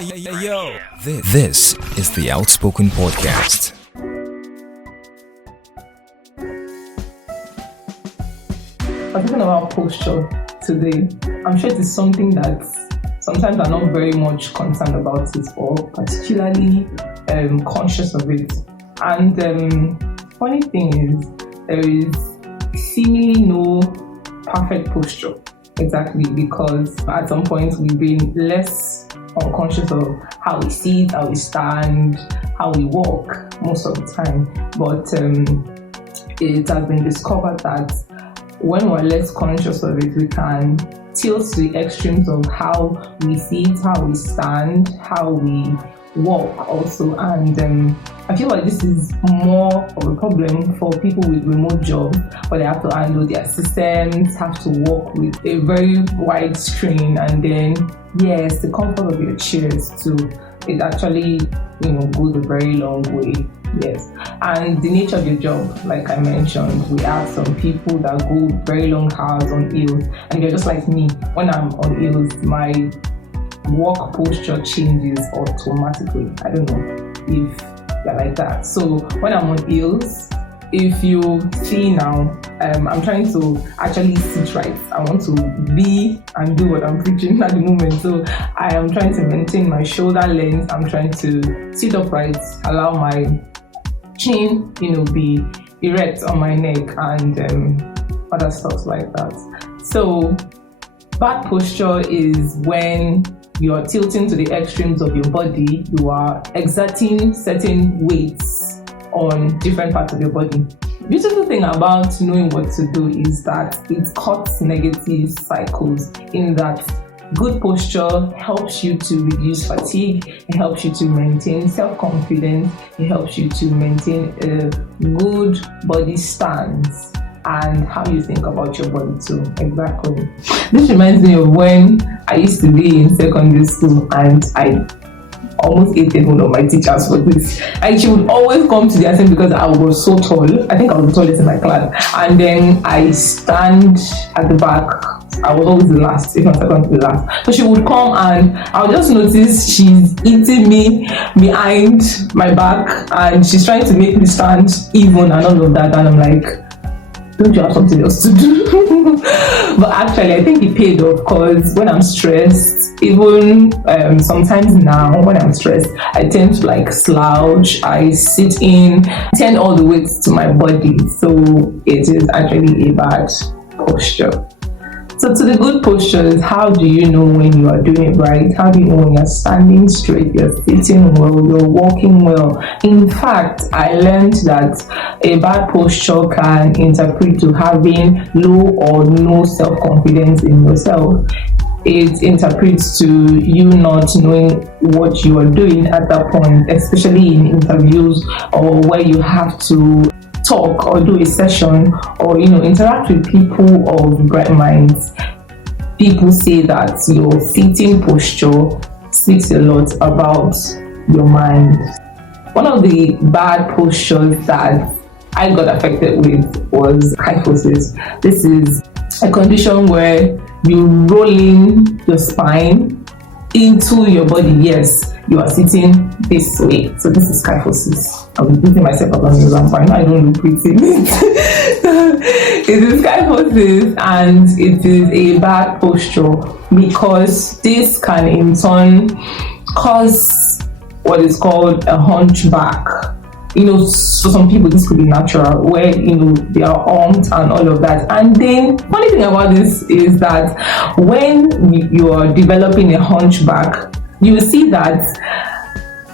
Yo. This is the Outspoken Podcast. We're talking about posture today. I'm sure it is something that sometimes I'm not very much concerned about it or particularly conscious of it. And funny thing is, there is seemingly no perfect posture. Exactly, because at some point we've been less unconscious of how we sit, how we stand, how we walk most of the time. But it has been discovered that when we're less conscious of it, we can tilt to the extremes of how we sit, how we stand, how we walk also. And I feel like this is more of a problem for people with remote jobs, where they have to handle their systems, have to work with a very wide screen, and then yes, the comfort of your chairs too. It actually, goes a very long way. Yes, and the nature of your job, like I mentioned, we have some people that go very long hours on heels, and they're just like me. When I'm on heels, my work posture changes automatically. I don't know if you're like that. So when I'm on heels, if you see now, I'm trying to actually sit right. I want to be and do what I'm preaching at the moment. So I am trying to maintain my shoulder length. I'm trying to sit upright, allow my chin, be erect on my neck, and other stuff like that. So bad posture is when you are tilting to the extremes of your body. You are exerting certain weights on different parts of your body. Beautiful thing about knowing what to do is that it cuts negative cycles, in that good posture helps you to reduce fatigue, it helps you to maintain self-confidence, it helps you to maintain a good body stance and how you think about your body too. Exactly. This reminds me of when I used to be in secondary school, and I almost hated one of my teachers for this. And she would always come to the assembly because I was so tall. I think I was the tallest in my class. And then I stand at the back. I was always the last, if not second to the last. So she would come and I'll just notice she's eating me behind my back, and she's trying to make me stand even and all of that. And I'm like, don't you have something else to do? But actually, I think it paid off, because when I'm stressed, even sometimes now when I'm stressed, I tend to slouch, I sit in, tend all the weight to my body. So it is actually a bad posture. So to the good postures, how do you know when you are doing it right? How do you know when you're standing straight, you're sitting well, you're walking well? In fact, I learned that a bad posture can interpret to having low or no self-confidence in yourself. It interprets to you not knowing what you are doing at that point, especially in interviews or where you have to talk or do a session or interact with people of bright minds. People say that your sitting posture speaks a lot about your mind. One of the bad postures that I got affected with was kyphosis. This is a condition where you roll in your spine into your body. Yes, you are sitting this way. So this is kyphosis. I'm beating myself up on the rampant. I don't look pretty. It is kyphosis, and it is a bad posture, because this can in turn cause what is called a hunchback. For some people this could be natural, where they are armed and all of that. And then funny thing about this is that when you are developing a hunchback, you will see that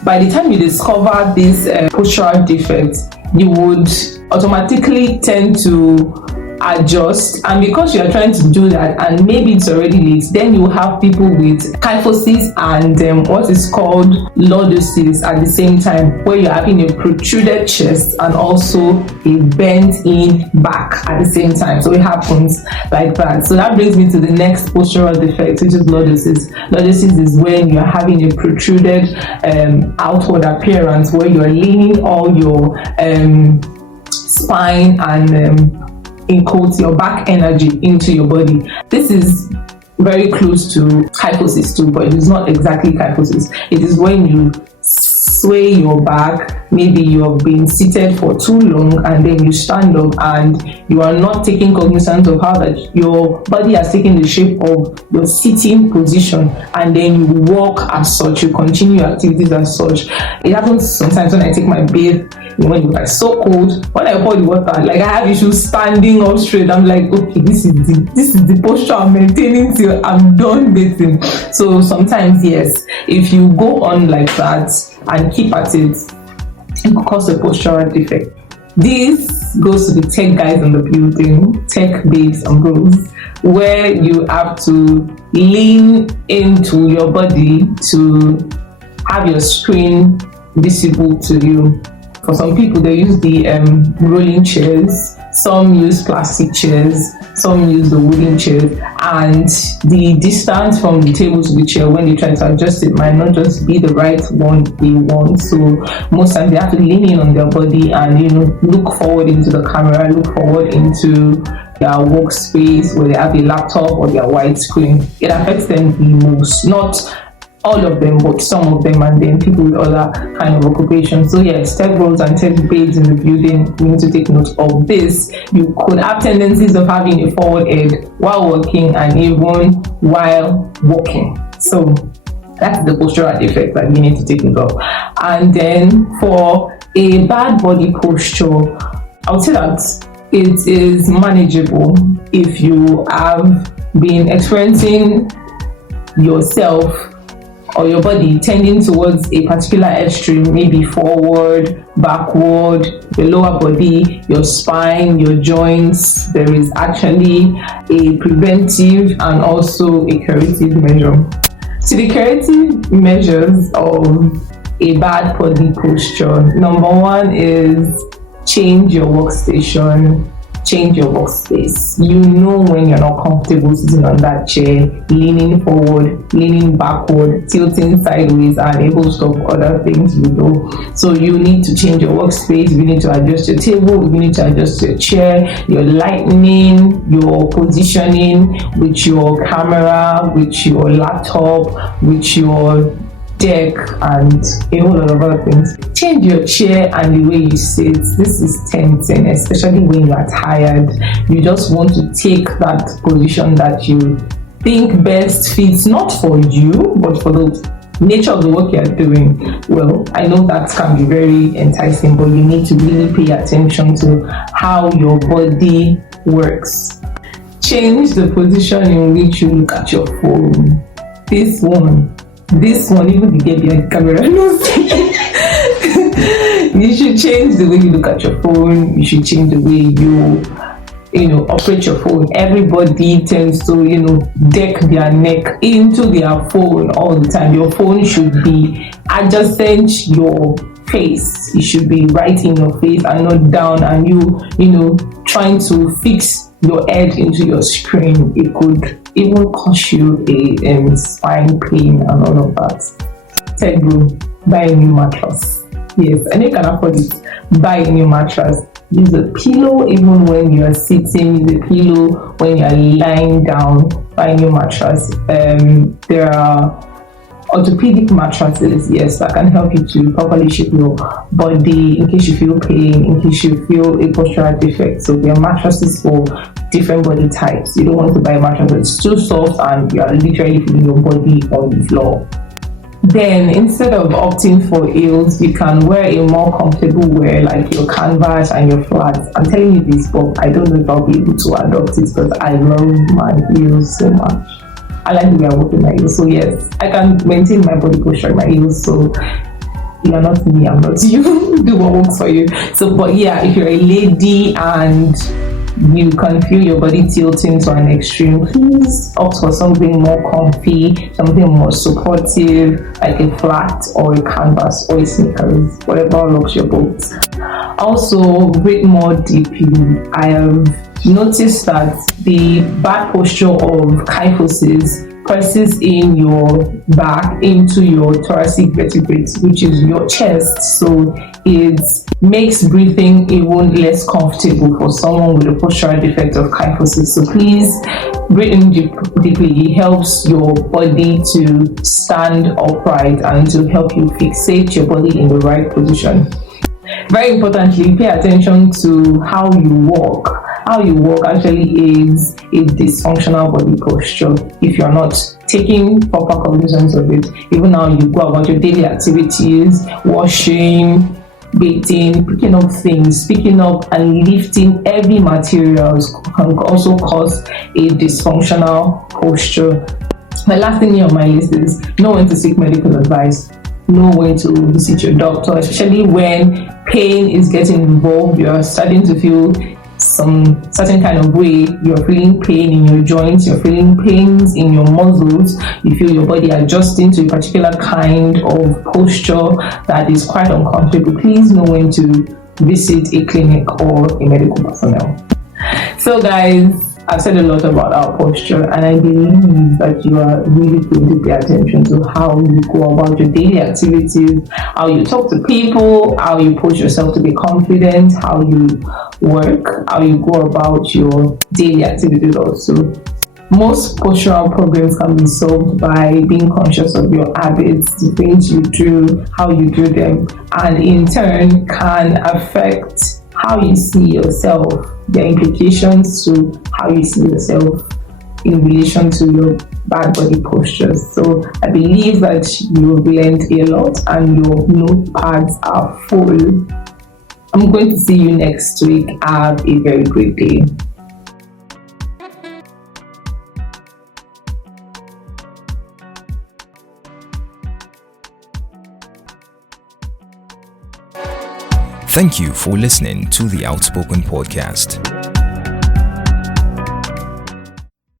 by the time you discover this postural defect, you would automatically tend to adjust, and because you are trying to do that and maybe it's already late, then you have people with kyphosis and what is called lordosis at the same time, where you're having a protruded chest and also a bent in back at the same time. So it happens like that. So that brings me to the next postural defect, which is lordosis. Lordosis is when you're having a protruded outward appearance, where you're leaning all your spine and in quotes, your back energy into your body. This is very close to kyphosis too, but it is not exactly kyphosis. It is when you sway your back, maybe you have been seated for too long and then you stand up and you are not taking cognizance of how that your body has taken the shape of your sitting position, and then you walk as such, you continue your activities as such. It happens sometimes when I take my bath, when it's like so cold, when I pour the water, like I have issues standing up straight. I'm like, okay, this is the posture I'm maintaining till I'm done bathing. So sometimes, yes, if you go on like that and keep at it, it could cause a postural defect. This goes to the tech guys in the building, tech babes and bros, where you have to lean into your body to have your screen visible to you. For some people, they use the rolling chairs, some use plastic chairs, some use the wooden chairs, and the distance from the table to the chair when they try to adjust it might not just be the right one they want. So most times they have to lean in on their body and look forward into the camera, look forward into their workspace where they have a laptop or their widescreen. It affects them the most, not all of them, but some of them, and then people with other kind of occupations. So yes, tech bros and tech babes in the building, we need to take note of this. You could have tendencies of having a forward head while working and even while walking. So that's the postural defect that you need to take note of. And then for a bad body posture, I would say that it is manageable if you have been experiencing yourself or your body tending towards a particular extreme, maybe forward, backward, the lower body, your spine, your joints. There is actually a preventive and also a curative measure. So the curative measures of a bad body posture, number one is change your workstation, change your workspace. You know when you're not comfortable sitting on that chair, leaning forward, leaning backward, tilting sideways, and able to stop other things you do. So you need to change your workspace, you need to adjust your table, you need to adjust your chair, your lighting, your positioning with your camera, with your laptop, with your deck, and a whole lot of other things. Change your chair and the way you sit. This is tempting, especially when you are tired. You just want to take that position that you think best fits, not for you, but for the nature of the work you are doing. Well, I know that can be very enticing, but you need to really pay attention to how your body works. Change the position in which you look at your phone. This one, even the get behind the camera knows. You should change the way you look at your phone. You should change the way you operate your phone. Everybody tends to, deck their neck into their phone all the time. Your phone should be adjacent your face. It should be right in your face and not down, and you trying to fix your head into your screen. It could even cause you a spine pain and all of that. Tech bro, buy a new mattress. Yes, and you can afford it. Buy a new mattress. Use a pillow even when you are sitting. Use a pillow when you are lying down. Buy a new mattress. There are orthopedic mattresses, yes, that can help you to properly shape your body in case you feel pain, in case you feel a postural defect. So there are mattresses for different body types. You don't want to buy a mattress that's too soft and you are literally feeling your body on the floor. Then instead of opting for heels, you can wear a more comfortable wear like your canvas and your flats. I'm telling you this, but I don't know if I'll be able to adopt it because I love my heels so much. I like the way I walk in my heels. So yes, I can maintain my body posture in my heels. So you're not me, I'm not you. Do what works for you. So, but yeah, if you're a lady and you can feel your body tilting to an extreme, please opt for something more comfy, something more supportive, like a flat or a canvas or a sneakers, whatever rocks your boat. Also, breathe more deeply. I have noticed that the bad posture of kyphosis presses in your back into your thoracic vertebrae, which is your chest. So it makes breathing even less comfortable for someone with a postural defect of kyphosis. So please breathe in deeply. It helps your body to stand upright and to help you fixate your body in the right position. Very importantly, pay attention to how you walk. How you walk actually is a dysfunctional body posture if you're not taking proper cognizance of it. Even how you go about your daily activities, washing, bathing, picking up things, picking up and lifting heavy materials can also cause a dysfunctional posture. The last thing here on my list is know when to seek medical advice. Know when to visit your doctor, especially when pain is getting involved. You're starting to feel some certain kind of way. You're feeling pain in your joints, you're feeling pains in your muscles, you feel your body adjusting to a particular kind of posture that is quite uncomfortable. Please know when to visit a clinic or a medical personnel. So guys, I've said a lot about our posture, and I believe that you are really going to pay attention to how you go about your daily activities, how you talk to people, how you push yourself to be confident, how you work, how you go about your daily activities also. Most postural problems can be solved by being conscious of your habits, the things you do, how you do them, and in turn can affect how you see yourself, the implications to how you see yourself in relation to your bad body postures. So I believe that you've learned a lot and your notepads are full. I'm going to see you next week. Have a very great day. Thank you for listening to the Outspoken Podcast.